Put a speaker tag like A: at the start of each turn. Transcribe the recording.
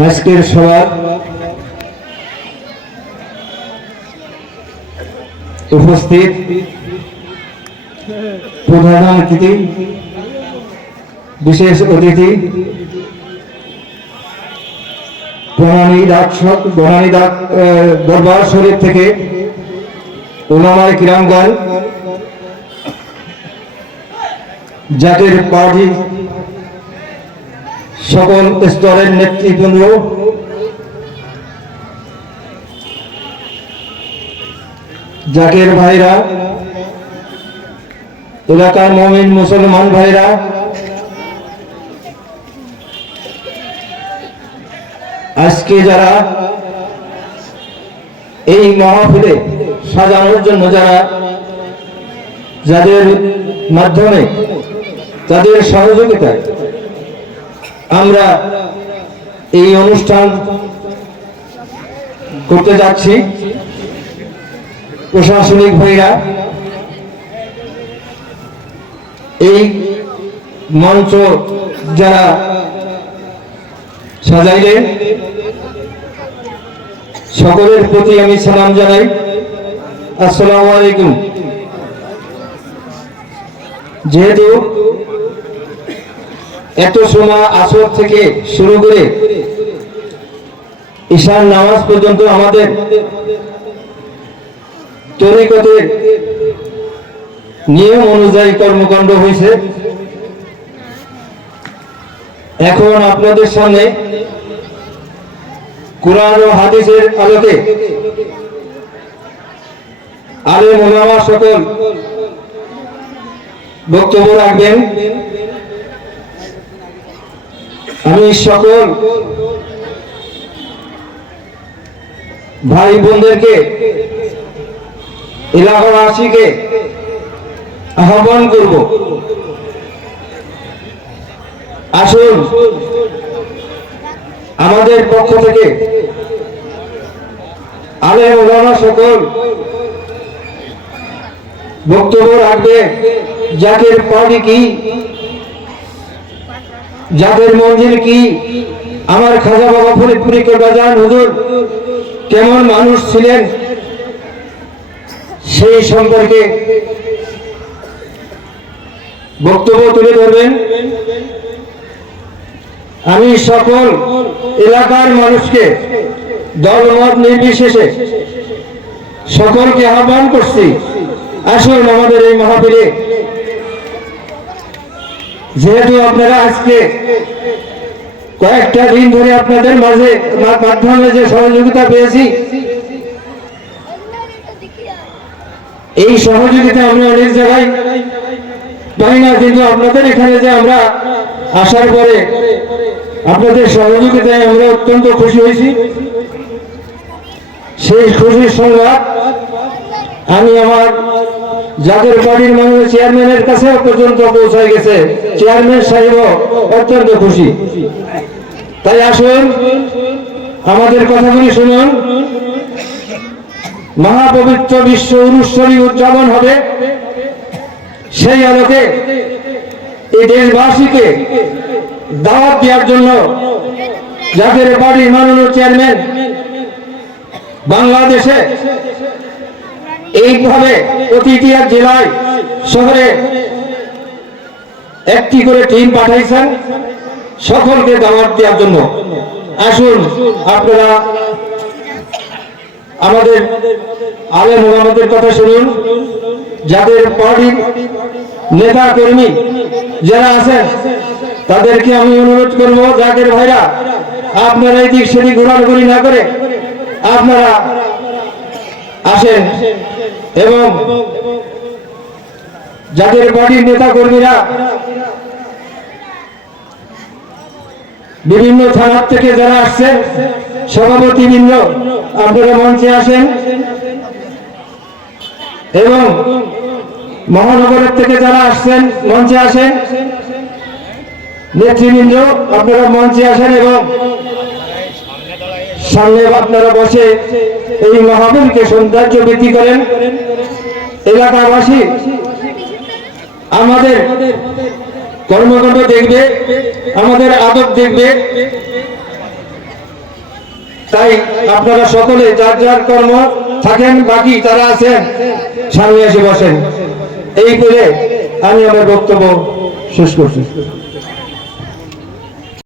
A: আজকের সভা উপস্থিত প্রধান অতিথি, বিশেষ অতিথি, বনানী ডাক বনানী দরবার শরীফ থেকে ওলামায় কিরামগঞ্জ জাতির পার্টি সকল স্তরের নেতৃবৃন্দ জাকের ভাইরা, এলাকার মমিন মুসলমান ভাইরা, আজকে যারা এই মাহফিলে সাজানোর জন্য যারা যাদের মাধ্যমে, তাদের সহযোগিতায় আমরা এই অনুষ্ঠান করতে যাচ্ছি। প্রশাসনিক ভাইরা, এই মঞ্চ যারা সাজাইলেন সকলের প্রতি আমি সালাম জানাই। আসসালামু আলাইকুম। যেহেতু এত সময় আসর থেকে শুরু করে ঈশান নামাজ পর্যন্ত আমাদের তরিকতের নিয়ম অনুযায়ী কর্মকাণ্ড হয়েছে। এখন আপনাদের সামনে কোরআন ও হাদিসের আলোকে আলে মোলামা সকল বক্তব্য রাখবেন। আমি সকল ভাই বোনদেরকে, এলাকাবাসীকে আহ্বান করব। আসুন, আমাদের পক্ষ থেকে আলে ওলামা সকল বক্তব্য রাখবে জাকের পানি কি যাদের মঞ্জিল কি? আমার খাজা বাবা ফরিদপুরি বাজান, হুজুর, কেমন মানুষ ছিলেন? সেই সম্পর্কে বক্তব্য তুলে ধরবেন। আমি সকল এলাকার মানুষকে দলমত নির্বিশেষে সকলকে আহ্বান করছি। আসুন আমাদের এই মহাবীরে যেহেতু আপনারা আজকে কয়েকটা দিন ধরে আপনাদের মাঝে মাধ্যমে যে সহযোগিতা পেয়েছি, এই সহযোগিতা আমরা অনেক জায়গায় পাই না, কিন্তু আপনাদের এখানে যে আমরা আসার পরে আপনাদের সহযোগিতায় আমরা অত্যন্ত খুশি হয়েছি। সেই খুশির সংবাদ আমি আমার যাদের বাড়ির মানুষ চেয়ারম্যানের কাছে পর্যন্ত পৌঁছায় গেছে চেয়ারম্যান সাহেব অত্যন্ত খুশি। তাই আসুন, আমাদের কথাগুলি শুনুন। মহাপবিত্র বিশ্ব উরুশ্বরী উদযাপন হবে। সেই আলোকে এই দেশবাসীকে দাওয়াত দেওয়ার জন্য যাদের বাড়ির মাননীয় চেয়ারম্যান বাংলাদেশে এইভাবে প্রতিটি জেলায় শহরে একটি করে টিম পাঠাইছেন সকলকে দাওয়াত দেওয়ার জন্য। আসুন, আপনারা আমাদের আলেম আমাদের কথা শুনুন। যাদের পার্টির নেতা কর্মী যারা আছেন, তাদেরকে আমি অনুরোধ করব, জাকের ভাইরা, আপনারা এই দিক সেদিক ঘোরাঘুরি না করে আপনারা আসেন। এবং যাদের বাড়ির নেতা কর্মীরা বিভিন্ন থানার থেকে যারা আসছেন সভাপতিবৃন্দ, আপনারা মঞ্চে আসেন এবং মহানগরের থেকে যারা আসছেন, মঞ্চে আসেন। নেতৃবৃন্দ, আপনারা মঞ্চে আসেন এবং সামনে আপনারা বসে এই মহাবীরকে সৌন্দর্য বৃদ্ধি করেন। এলাকাবাসী আমাদের কর্মকাণ্ড দেখবে, আমাদের আদব দেখবে। তাই আপনারা সকলে যার যার কর্ম থাকেন, বাকি তারা আছেন, সামনে এসে বসেন। এই বলে আমি আমার বক্তব্য শেষ করছি।